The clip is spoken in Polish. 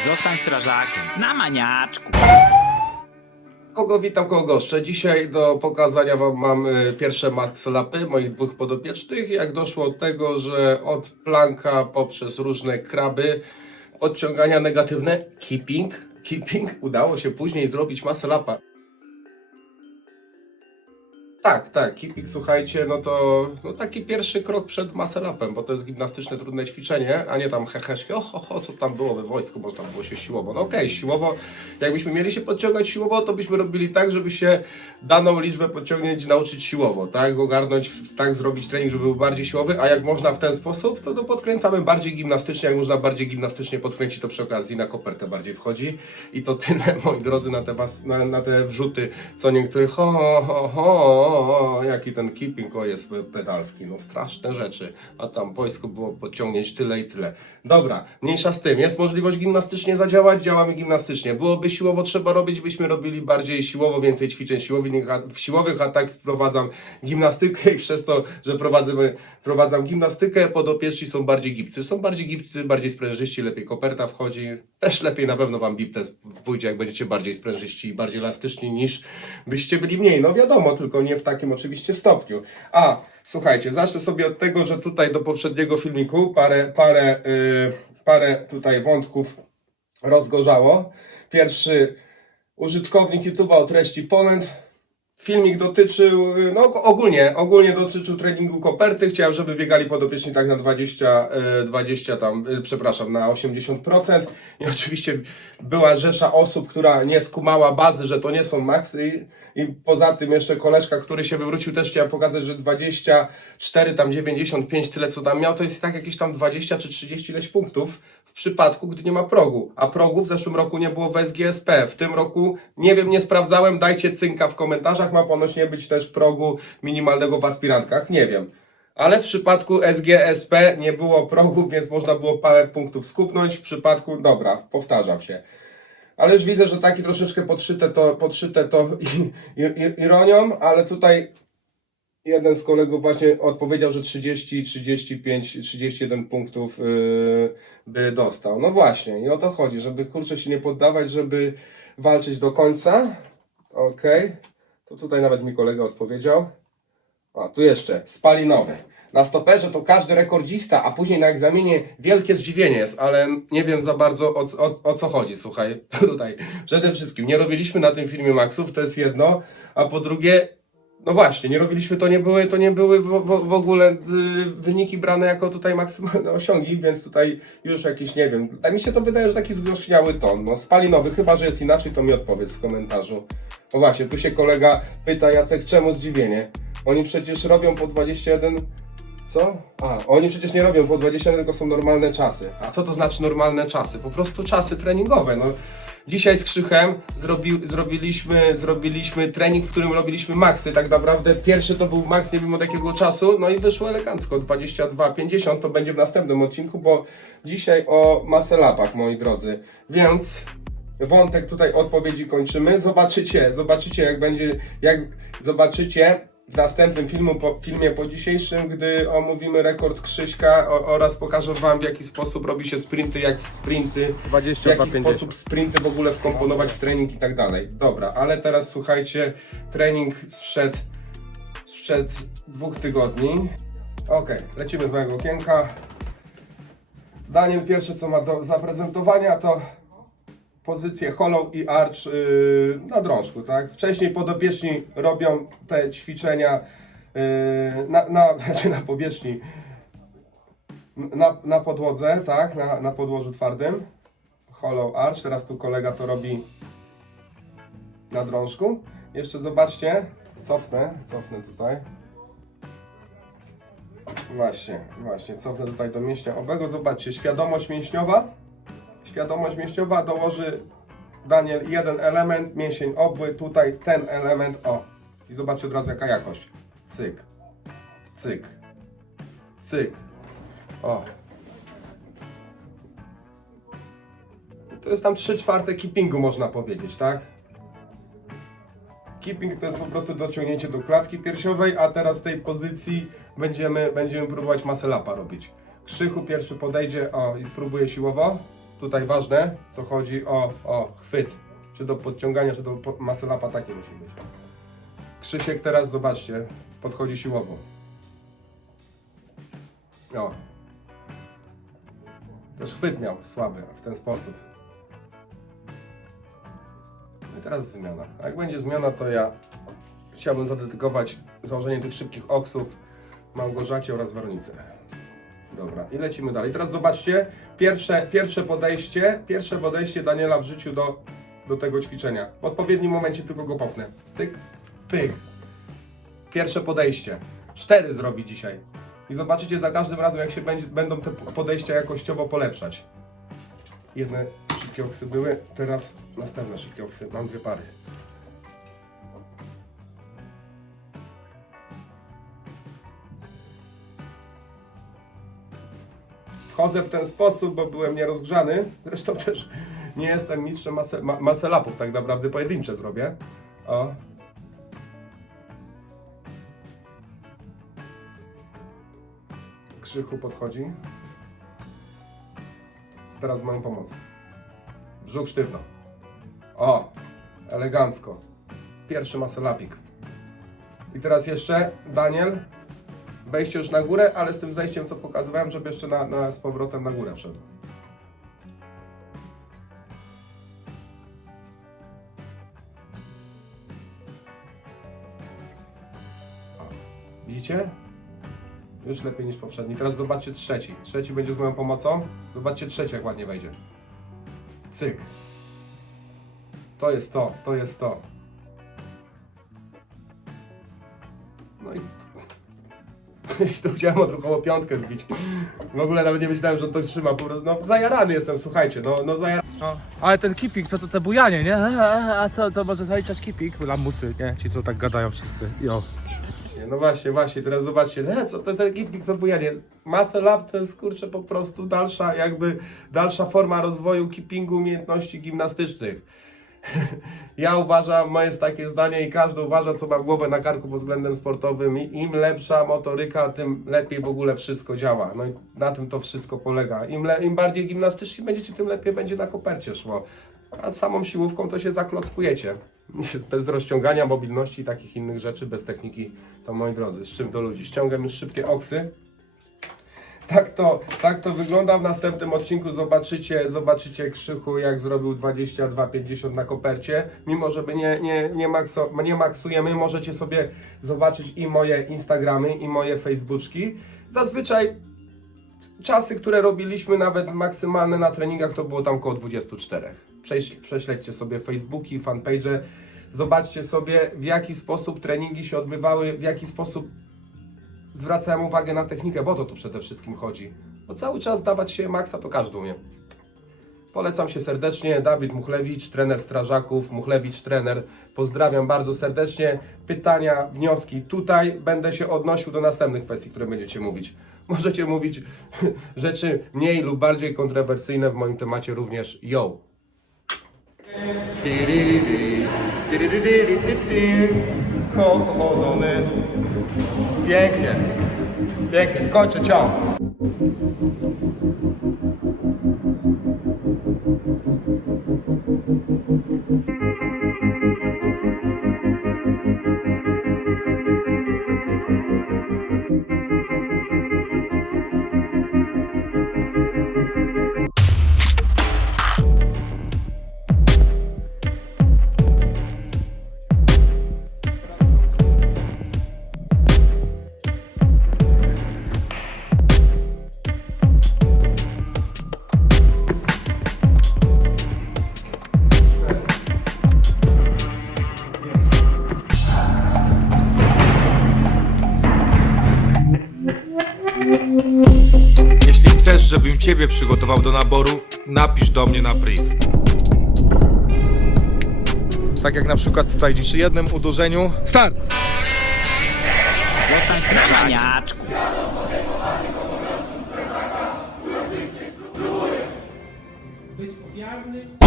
Zostań strażakiem. Na maniaczku. Kogo witam, kogo goszczę. Dzisiaj do pokazania Wam mam y, pierwsze maxlapy moich dwóch podopiecznych. Jak doszło od tego, że od planka poprzez różne kraby, odciągania negatywne, keeping, keeping, udało się później zrobić maxlapa. Tak, tak, keeping, słuchajcie, no to no taki pierwszy krok przed maselapem, bo to jest gimnastyczne, trudne ćwiczenie, a nie tam heheszki, och, och, och, co tam było we wojsku, można było się siłowo. No okej, siłowo, jakbyśmy mieli się podciągać siłowo, to byśmy robili tak, żeby się daną liczbę podciągnięć nauczyć siłowo, tak, ogarnąć, tak zrobić trening, żeby był bardziej siłowy, a jak można w ten sposób, to, to podkręcamy bardziej gimnastycznie, jak można bardziej gimnastycznie podkręcić, to przy okazji na kopertę bardziej wchodzi. I to tyle, moi drodzy, na te, was, na, na te wrzuty, co niektórych, ho, ho, ho, ho, jaki ten keeping, o jest pedalski, no straszne rzeczy, a tam wojsko było podciągnięć tyle i tyle. Dobra, mniejsza z tym, jest możliwość gimnastycznie zadziałać, działamy gimnastycznie. Byłoby siłowo trzeba robić, byśmy robili bardziej siłowo, więcej ćwiczeń siłowych, a siłowych, tak wprowadzam gimnastykę i przez to, że prowadzimy, prowadzam gimnastykę, podopieczni są bardziej gipcy. Są bardziej gipcy, bardziej sprężyści, lepiej koperta wchodzi. Też lepiej na pewno wam bip test pójdzie, jak będziecie bardziej sprężyści i bardziej elastyczni niż byście byli mniej. No wiadomo, tylko nie w takim oczywiście stopniu. A, słuchajcie, zacznę sobie od tego, że tutaj do poprzedniego filmiku parę, parę, yy, parę tutaj wątków rozgorzało. Pierwszy użytkownik YouTube'a o treści Poland. Filmik dotyczył, no ogólnie, ogólnie dotyczył treningu koperty. Chciałem, żeby biegali podopieczni tak na 20, y, 20 tam, y, przepraszam, na 80%. I oczywiście była rzesza osób, która nie skumała bazy, że to nie są maksy. I, i poza tym jeszcze koleżka, który się wywrócił, też chciałem pokazać, że 24, tam 95, tyle co tam miał, to jest i tak jakieś tam 20 czy 30 ileś punktów w przypadku, gdy nie ma progu. A progu w zeszłym roku nie było w SGSP. W tym roku, nie wiem, nie sprawdzałem, dajcie cynka w komentarzach. Ma ponoć nie być też progu minimalnego w aspirantkach, nie wiem. Ale w przypadku SGSP nie było progów, więc można było parę punktów skupnąć. W przypadku, dobra, powtarzam się. Ale już widzę, że taki troszeczkę podszyte to, podszyte to ironią, ale tutaj jeden z kolegów właśnie odpowiedział, że 30, 35, 31 punktów yy, by dostał. No właśnie, i o to chodzi, żeby kurczę się nie poddawać, żeby walczyć do końca. Okej, to tutaj nawet mi kolega odpowiedział. A, tu jeszcze, spalinowy. Na stoperze to każdy rekordzista, a później na egzaminie wielkie zdziwienie jest, ale nie wiem za bardzo o, o, o co chodzi, słuchaj. Tutaj przede wszystkim nie robiliśmy na tym filmie maksów, to jest jedno, a po drugie, no właśnie, nie robiliśmy, to nie były, to nie były w, w, w ogóle y, wyniki brane jako tutaj maksymalne osiągi, więc tutaj już jakiś, nie wiem, a mi się to wydaje, że taki zgorzkniały ton, no spalinowy, chyba, że jest inaczej, to mi odpowiedz w komentarzu. No właśnie, tu się kolega pyta, Jacek, czemu zdziwienie? Oni przecież robią po 21 co? A, oni przecież nie robią po 20, tylko są normalne czasy. A co to znaczy normalne czasy? Po prostu czasy treningowe. No, dzisiaj z Krzychem zrobi, zrobiliśmy, zrobiliśmy trening, w którym robiliśmy maksy. Tak naprawdę pierwszy to był maks, nie wiem od jakiego czasu, no i wyszło elegancko. 22,50 to będzie w następnym odcinku, bo dzisiaj o maselapach, moi drodzy. Więc wątek tutaj odpowiedzi kończymy. Zobaczycie, zobaczycie jak będzie, jak zobaczycie w następnym filmu, po, filmie po dzisiejszym, gdy omówimy rekord Krzyśka o, oraz pokażę Wam w jaki sposób robi się sprinty, jak sprinty, w 22, jaki 50. sposób sprinty w ogóle wkomponować w trening i tak dalej. Dobra, ale teraz słuchajcie, trening sprzed, sprzed dwóch tygodni. Okej, lecimy z mojego okienka. Daniel pierwsze co ma do zaprezentowania to pozycję hollow i arch yy, na drążku, tak? Wcześniej podopieczni robią te ćwiczenia yy, na, na, znaczy na powierzchni, na, na podłodze, tak? Na, na podłożu twardym. Hollow arch, teraz tu kolega to robi na drążku. Jeszcze zobaczcie, cofnę, cofnę tutaj. Właśnie, właśnie, cofnę tutaj do mięśnia owego. Zobaczcie, świadomość mięśniowa świadomość mięśniowa dołoży Daniel jeden element, mięsień obły, tutaj ten element, o. I zobaczcie od razu jaka jakość. Cyk, cyk, cyk, o. To jest tam 3 czwarte keepingu można powiedzieć, tak? Keeping to jest po prostu dociągnięcie do klatki piersiowej, a teraz z tej pozycji będziemy, będziemy próbować masę lapa robić. Krzychu pierwszy podejdzie, o i spróbuje siłowo. Tutaj ważne, co chodzi o, o chwyt. Czy do podciągania, czy do po- muscle-upa, taki musi być. Krzysiek teraz, zobaczcie, podchodzi siłowo. O. Też chwyt miał słaby w ten sposób. No i teraz zmiana. A jak będzie zmiana, to ja chciałbym zadedykować założenie tych szybkich oksów Małgorzacie oraz Weronice. Dobra, i lecimy dalej. Teraz zobaczcie, pierwsze, pierwsze podejście, pierwsze podejście Daniela w życiu do, do tego ćwiczenia. W odpowiednim momencie tylko go popnę. Cyk, pyk. Pierwsze podejście. Cztery zrobi dzisiaj. I zobaczycie za każdym razem, jak się będzie, będą te podejścia jakościowo polepszać. Jedne szybkie oksy były, teraz następne szybkie oksy. Mam dwie pary. Wchodzę w ten sposób, bo byłem nierozgrzany. Zresztą też nie jestem mistrzem mase, ma, tak naprawdę pojedyncze zrobię. O. Krzychu podchodzi. Teraz z moją pomocą. Brzuch sztywno. O, elegancko. Pierwszy maselapik. I teraz jeszcze Daniel. Wejście już na górę, ale z tym zejściem, co pokazywałem, żeby jeszcze na, na, z powrotem na górę wszedł. Widzicie? Już lepiej niż poprzedni. Teraz zobaczcie trzeci. Trzeci będzie z moją pomocą. Zobaczcie trzeci, jak ładnie wejdzie. Cyk. To jest to, to jest to. No i to chciałem odruchowo piątkę zbić. W ogóle nawet nie myślałem, że on to trzyma. Po prostu, no zajarany jestem, słuchajcie, no, no zajarany. No, ale ten kipik, co to te bujanie, nie? A, co, to może zaliczać kipik? Lamusy, nie? Ci, co tak gadają wszyscy. Jo. No właśnie, właśnie, teraz zobaczcie, e, co to ten gimmick, co bujanie. Muscle up to jest, kurczę, po prostu dalsza, jakby, dalsza forma rozwoju keepingu umiejętności gimnastycznych. Ja uważam, moje jest takie zdanie i każdy uważa, co ma głowę na karku pod względem sportowym. Im lepsza motoryka, tym lepiej w ogóle wszystko działa. No i na tym to wszystko polega. Im, le, im bardziej gimnastyczni będziecie, tym lepiej będzie na kopercie szło. A samą siłówką to się zaklockujecie. Bez rozciągania, mobilności i takich innych rzeczy, bez techniki, to moi drodzy, z czym do ludzi. Ściągam już szybkie oksy. Tak to, tak to wygląda. W następnym odcinku zobaczycie, zobaczycie Krzychu, jak zrobił 22,50 na kopercie. Mimo, że my nie, nie, nie, nie maksujemy, możecie sobie zobaczyć i moje Instagramy, i moje Facebooczki. Zazwyczaj czasy, które robiliśmy, nawet maksymalne na treningach, to było tam około 24. Prześ, prześledźcie sobie Facebooki, fanpage, zobaczcie sobie, w jaki sposób treningi się odbywały, w jaki sposób zwracałem uwagę na technikę, bo to tu przede wszystkim chodzi. Bo cały czas dawać się maksa to każdy umie. Polecam się serdecznie, Dawid Muchlewicz, trener strażaków, Muchlewicz trener. Pozdrawiam bardzo serdecznie. Pytania, wnioski tutaj będę się odnosił do następnych kwestii, które będziecie mówić. Możecie mówić rzeczy mniej lub bardziej kontrowersyjne w moim temacie również. Yo! Ho, ho, chodzony. Pięknie. Pięknie. Kończę. Ciao. Żebym Ciebie przygotował do naboru, napisz do mnie na priv. Tak jak na przykład tutaj przy jednym uderzeniu. Start! Zostań strażakiem. Maniaczku. być ofiarny